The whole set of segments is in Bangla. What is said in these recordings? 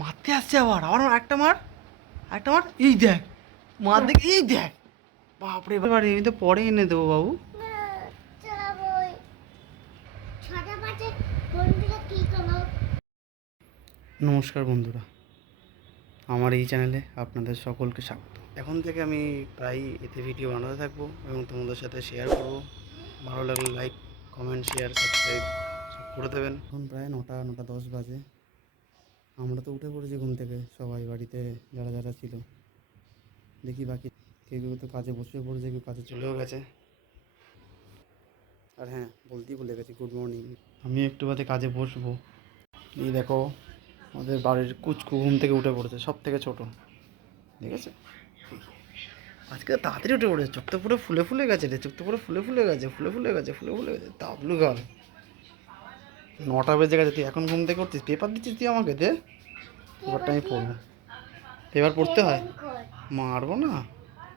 মারতে আসছে আবার আবার একটা মার একটা মার। এই দেখ মার, দেখ এই দেখ। বাপরে বাবা, আমি তো পরে এনে দেবো বাবু। নমস্কার বন্ধুরা, আমার এই চ্যানেলে আপনাদের সকলকে স্বাগত। এখন থেকে আমি প্রায় এতে ভিডিও বানাতে থাকবো এবং তোমাদের সাথে শেয়ার করবো। ভালো লাগলে লাইক, কমেন্ট, শেয়ার, সাবস্ক্রাইব সব করে দেবেন। এখন প্রায় 9টা 10 বাজে। আমরা তো উঠে পড়েছি ঘুম থেকে, সবাই বাড়িতে যারা যারা ছিল। দেখি বাকি কেউ কেউ তো কাজে বসে পড়েছে, কেউ কাজে চলেও গেছে। আর হ্যাঁ, বলতেই ভুলে গেছি, গুড মর্নিং। আমি একটু বাদে কাজে বসবো। এই দেখো আমাদের বাড়ির কুচকু ঘুম থেকে উঠে পড়েছে, সব থেকে ছোটো, ঠিক আছে। আজকে তাড়াতাড়ি উঠে পড়েছে, চোখ তো পুরো ফুলে ফুলে গেছে রে, চোখ তো পুরো ফুলে ফুলে গেছে, ফুলে ফুলে গেছে, ফুলে ফুলে গেছে, তাবলু গাল। 9টা বেজে গেছে, তুই এখন ঘুম থেকে উঠছিস? পেপার দিচ্ছিস তুই আমাকে? দে পেপারটা, আমি পড়বো। পেপার পড়তে হয়? মারবো না,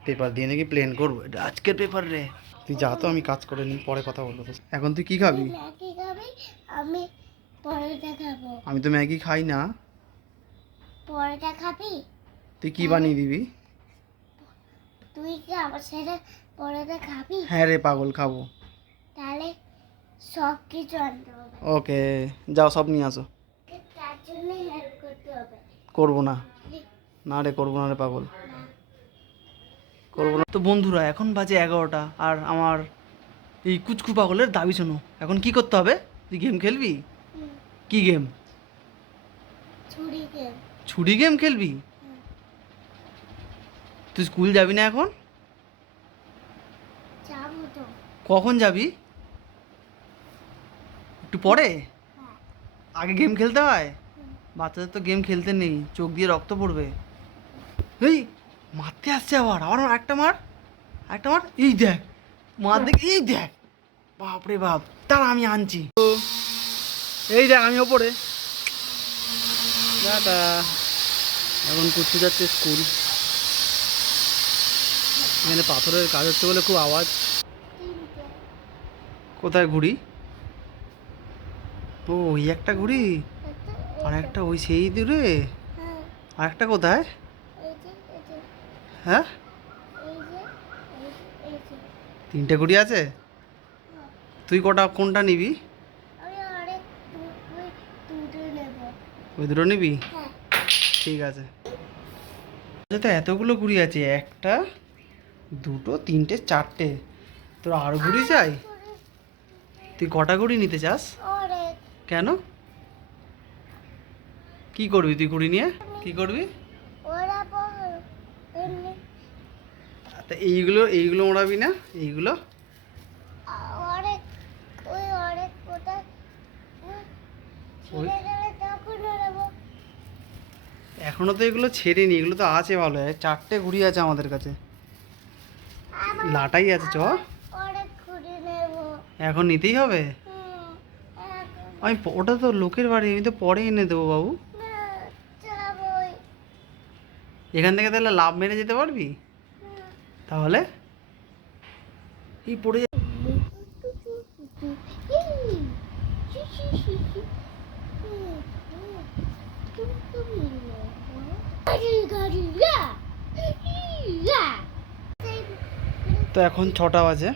পেপার দিয়ে নাকি প্লেন করবো? এটা আজকের পেপার রে। তুই যা তো, আমি কাজ করে নিই, পরে কথা বলবো। এখন তুই কি খাবি? আমি পরোটা খাবো। আমি তো ম্যাগি খাই না। পরোটা খাবি? তুই কি বানিয়ে দিবি? তুই কি আমার সাথে পরোটা খাবি? হ্যাঁ রে পাগল, খাবো। তাহলে সব কিছু আনতে হবে। ওকে, যাও সব নিয়ে আসো। তার জন্য হেল্প করতে হবে। করবো না, না রে করবো না রে পাগল, করবো না। তো বন্ধুরা, এখন বাজে 11টা, আর আমার এই কুচকু পাগলের দাবি শোনো। এখন কি করতে হবে? তুই গেম খেলবি? কি গেম? ছুরি গেম। ছুরি গেম খেলবি? তুই স্কুল যাবি না এখন? যাবো তো। কখন যাবি? একটু পরে? আগে গেম খেলতে হয়? বাচ্চাদের তো গেম খেলতে নেই, চোখ দিয়ে রক্ত পড়বে। এই মারতে আসছে আবার আবার একটা মার একটা মার। এই দেখ মার, দেখ এই দেখ। বাপরে বাপ, তারা আমি আনছি। এই দেখ আমি ওপরে। দাদা এখন কুচু যাচ্ছে স্কুল। এখানে পাথরের কাজ হচ্ছে বলে খুব আওয়াজ। কোথায় ঘুড়ি? ও ওই একটা ঘুড়ি, আর একটা ওই সেই দূরে, আর একটা কোথায়? হ্যাঁ, 3টে ঘুড়ি আছে। তুই কোনটা নিবি? ওই দুটো নিবি? ঠিক আছে। তো এতগুলো ঘুড়ি আছে, 1টা 2টো 3টে 4টে, তোর আরো ঘুড়ি চাই? তুই কটা ঘুড়ি নিতে চাস? কেন? কি করবি তুই ঘুড়ি নিয়ে? কি করবি? তা এইগুলো এইগুলো ওড়াবি না? এইগুলো এখনো তো এগুলো ছেড়েনি, এগুলো তো আছে ভালো। 4টে ঘুড়ি আছে আমাদের কাছে, লাটাই আছে। চ এখন নিতেই হবে। আমি ওটা তো লোকের বাড়ি, আমি তো পরে এনে দেবো বাবু। এখান থেকে তাহলে লাভ মেরে যেতে পারবি? তাহলে এই পড়ে তো এখন 6টা বাজে।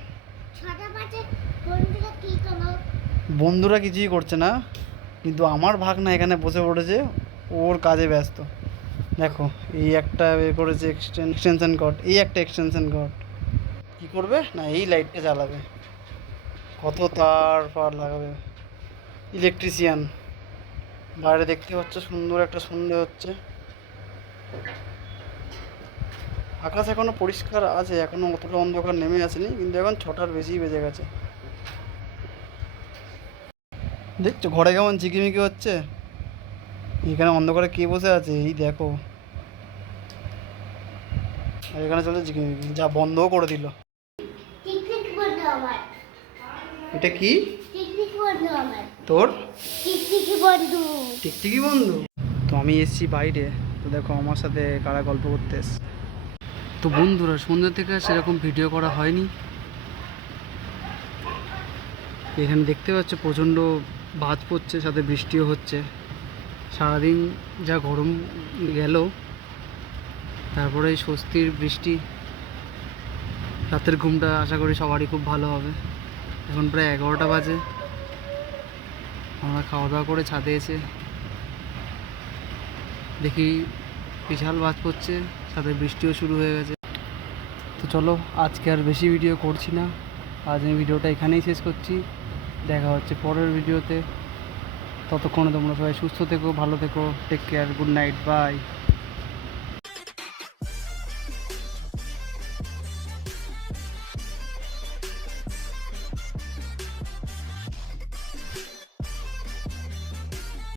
বন্ধুরা কিছুই করছে না, কিন্তু আমার ভাগনা এখানে বসে পড়েছে, ওর কাজে ব্যস্ত। দেখো এই একটা বের করেছে এক্সটেনশন কর্ড, এই একটা এক্সটেনশন কর্ড। কী করবে না, এই লাইটটা জ্বালাবে। কত তার ফার লাগাবে, ইলেকট্রিশিয়ান। বাইরে দেখতে পাচ্ছ সুন্দর একটা সন্ধে হচ্ছে। আকাশ এখনও পরিষ্কার আছে, এখনও অতটা অন্ধকার নেমে আসেনি, কিন্তু এখন 6টার বেশি বেজে গেছে। দেখছো ঘরে কেমন ঝিকিমিকি হচ্ছে? এখানে অন্ধকারে কে বসে আছে এই দেখো, আর এখানে চলছে ঝিকিমিকি, যা বন্ধও করে দিল। এটা কি তোর? টিকটিকি বন্ধু। তো আমি এসেছি বাইরে, তো দেখো আমার সাথে কারা গল্প করতে এসছে। তো বন্ধুরা, সন্ধ্যা থেকে সেরকম ভিডিও করা হয়নি। এখানে দেখতে পাচ্ছ প্রচণ্ড বাজ পড়ছে, সাথে বৃষ্টিও হচ্ছে। সারাদিন যা গরম গেল, তারপরে স্বস্তির বৃষ্টি, রাতের ঘুমটা আশা করি সবারই খুব ভালো হবে। এখন প্রায় 11টা বাজে, আমরা খাওয়া দাওয়া করে ছাদে এসে দেখি বিশাল বাজ পড়ছে, সাথে বৃষ্টিও শুরু হয়ে গেছে। তো চলো, আজকে আর বেশি ভিডিও করছি না, আজ আমি ভিডিওটা এখানেই শেষ করছি। দেখা হচ্ছে পরের ভিডিওতে। ততক্ষণে তোমরা সবাই সুস্থ থেকো, ভালো থেকো, take care, good night, by.